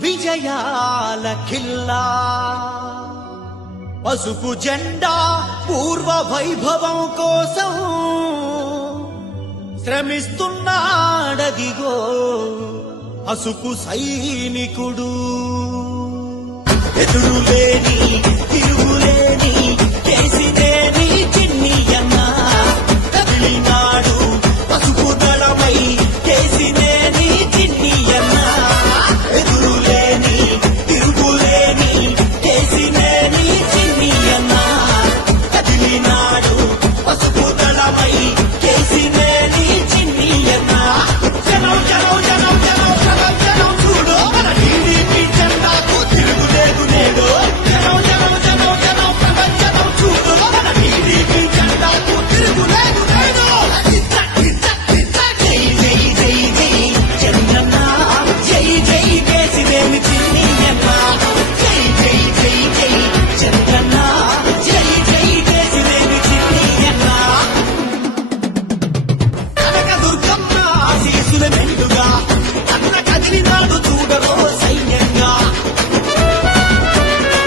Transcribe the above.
విజయాల ఖిల్లా. పసుపు జెండా పూర్వ వైభవం కోసం శ్రమిస్తున్నాడదిగో పసుపు సైనికుడు. ఎదురులేని